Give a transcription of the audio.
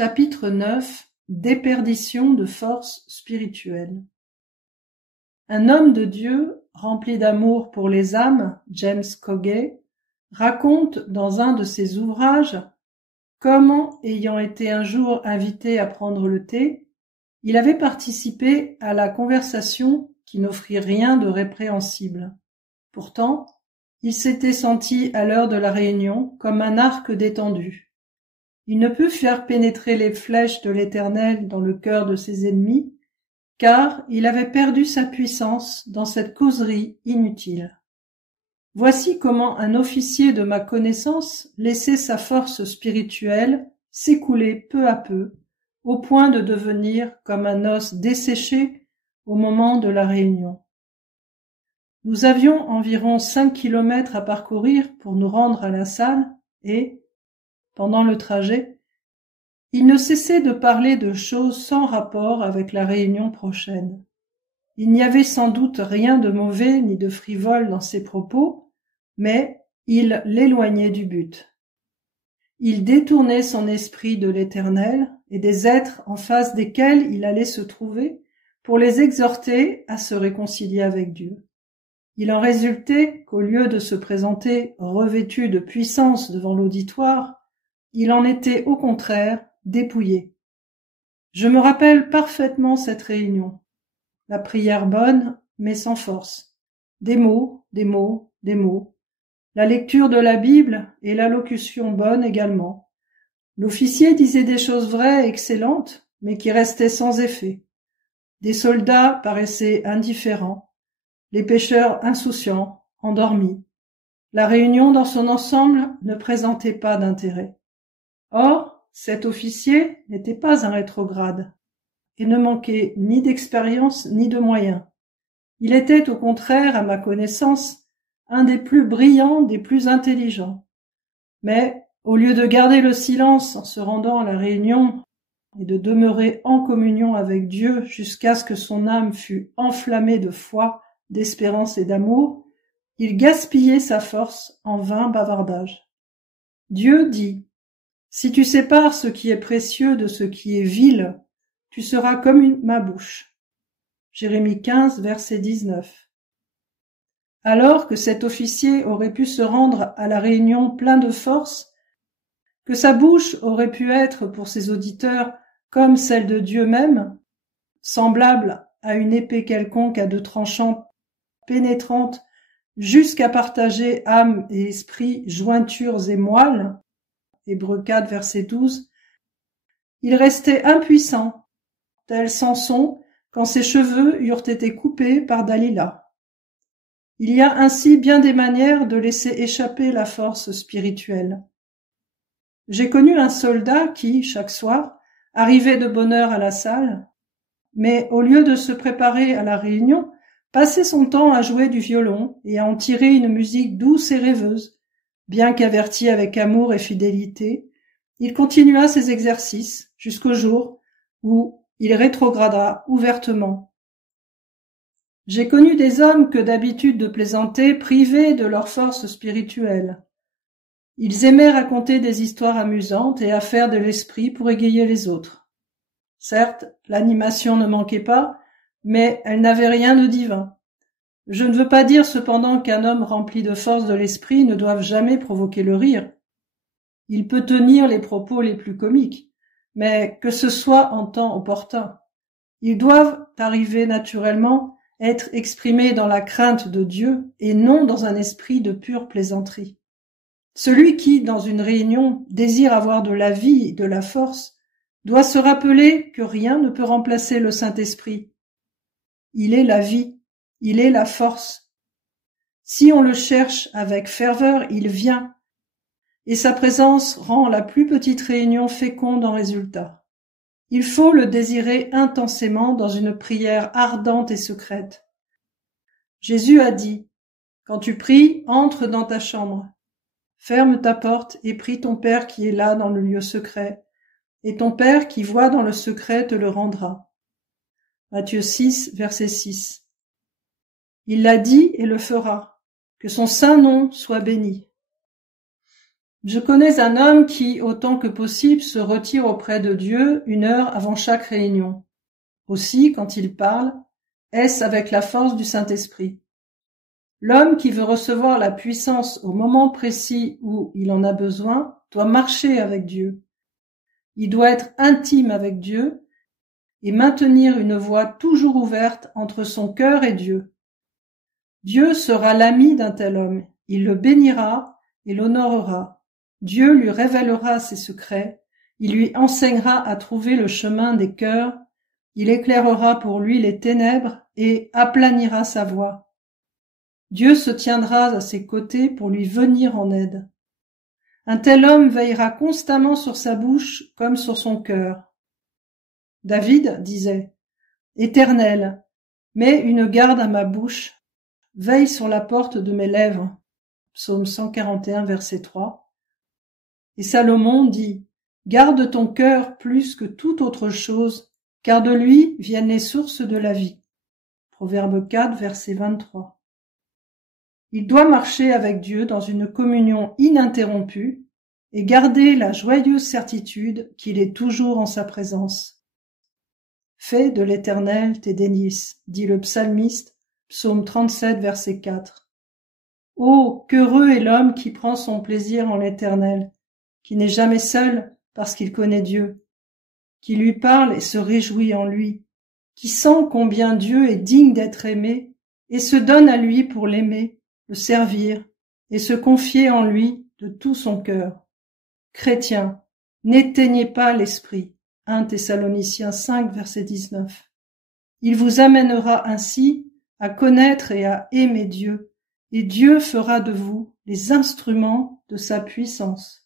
Chapitre 9. Déperdition de force spirituelle. Un homme de Dieu, rempli d'amour pour les âmes, James Cogay, raconte dans un de ses ouvrages comment, ayant été un jour invité à prendre le thé, il avait participé à la conversation qui n'offrit rien de répréhensible. Pourtant, il s'était senti à l'heure de la réunion comme un arc détendu. Il ne put faire pénétrer les flèches de l'Éternel dans le cœur de ses ennemis, car il avait perdu sa puissance dans cette causerie inutile. Voici comment un officier de ma connaissance laissait sa force spirituelle s'écouler peu à peu, au point de devenir comme un os desséché au moment de la réunion. Nous avions environ 5 kilomètres à parcourir pour nous rendre à la salle et, pendant le trajet, il ne cessait de parler de choses sans rapport avec la réunion prochaine. Il n'y avait sans doute rien de mauvais ni de frivole dans ses propos, mais il l'éloignait du but. Il détournait son esprit de l'Éternel et des êtres en face desquels il allait se trouver pour les exhorter à se réconcilier avec Dieu. Il en résultait qu'au lieu de se présenter revêtu de puissance devant l'auditoire, il en était au contraire dépouillé. Je me rappelle parfaitement cette réunion. La prière bonne, mais sans force. Des mots, des mots, des mots. La lecture de la Bible et l'allocution bonne également. L'officier disait des choses vraies, excellentes, mais qui restaient sans effet. Des soldats paraissaient indifférents, les pêcheurs insouciants, endormis. La réunion dans son ensemble ne présentait pas d'intérêt. Or, cet officier n'était pas un rétrograde, et ne manquait ni d'expérience ni de moyens. Il était au contraire, à ma connaissance, un des plus brillants, des plus intelligents. Mais, au lieu de garder le silence en se rendant à la réunion et de demeurer en communion avec Dieu jusqu'à ce que son âme fût enflammée de foi, d'espérance et d'amour, il gaspillait sa force en vains bavardages. Dieu dit: si tu sépares ce qui est précieux de ce qui est vil, tu seras comme ma bouche. Jérémie 15, verset 19. Alors que cet officier aurait pu se rendre à la réunion plein de force, que sa bouche aurait pu être pour ses auditeurs comme celle de Dieu même, semblable à une épée quelconque à deux tranchants, pénétrante jusqu'à partager âme et esprit, jointures et moelle, Hébreux 4, verset 12, il restait impuissant, tel Samson quand ses cheveux eurent été coupés par Dalila. Il y a ainsi bien des manières de laisser échapper la force spirituelle. J'ai connu un soldat qui, chaque soir, arrivait de bonne heure à la salle, mais au lieu de se préparer à la réunion, passait son temps à jouer du violon et à en tirer une musique douce et rêveuse. Bien qu'averti avec amour et fidélité, il continua ses exercices jusqu'au jour où il rétrograda ouvertement. J'ai connu des hommes que d'habitude de plaisanter privaient de leur force spirituelle. Ils aimaient raconter des histoires amusantes et à faire de l'esprit pour égayer les autres. Certes, l'animation ne manquait pas, mais elle n'avait rien de divin. Je ne veux pas dire cependant qu'un homme rempli de force de l'esprit ne doive jamais provoquer le rire. Il peut tenir les propos les plus comiques, mais que ce soit en temps opportun. Ils doivent arriver naturellement, être exprimés dans la crainte de Dieu et non dans un esprit de pure plaisanterie. Celui qui, dans une réunion, désire avoir de la vie et de la force, doit se rappeler que rien ne peut remplacer le Saint-Esprit. Il est la vie. Il est la force. Si on le cherche avec ferveur, il vient, et sa présence rend la plus petite réunion féconde en résultat. Il faut le désirer intensément dans une prière ardente et secrète. Jésus a dit: quand tu pries, entre dans ta chambre. Ferme ta porte et prie ton Père qui est là dans le lieu secret, et ton Père qui voit dans le secret te le rendra. Matthieu 6, verset 6. Il l'a dit et le fera. Que son saint nom soit béni. Je connais un homme qui, autant que possible, se retire auprès de Dieu 1 heure avant chaque réunion. Aussi, quand il parle, est-ce avec la force du Saint-Esprit. L'homme qui veut recevoir la puissance au moment précis où il en a besoin doit marcher avec Dieu. Il doit être intime avec Dieu et maintenir une voie toujours ouverte entre son cœur et Dieu. Dieu sera l'ami d'un tel homme, il le bénira et l'honorera. Dieu lui révélera ses secrets, il lui enseignera à trouver le chemin des cœurs, il éclairera pour lui les ténèbres et aplanira sa voie. Dieu se tiendra à ses côtés pour lui venir en aide. Un tel homme veillera constamment sur sa bouche comme sur son cœur. David disait « Éternel, mets une garde à ma bouche, veille sur la porte de mes lèvres. » Psaume 141, verset 3. Et Salomon dit « Garde ton cœur plus que toute autre chose, car de lui viennent les sources de la vie. » Proverbe 4, verset 23. Il doit marcher avec Dieu dans une communion ininterrompue et garder la joyeuse certitude qu'il est toujours en sa présence. « Fais de l'Éternel tes délices » dit le psalmiste, psaume 37, verset 4. Oh, qu'heureux est l'homme qui prend son plaisir en l'Éternel, qui n'est jamais seul parce qu'il connaît Dieu, qui lui parle et se réjouit en lui, qui sent combien Dieu est digne d'être aimé et se donne à lui pour l'aimer, le servir et se confier en lui de tout son cœur. Chrétiens, n'éteignez pas l'esprit. 1 Thessaloniciens 5, verset 19. Il vous amènera ainsi à connaître et à aimer Dieu, et Dieu fera de vous les instruments de sa puissance.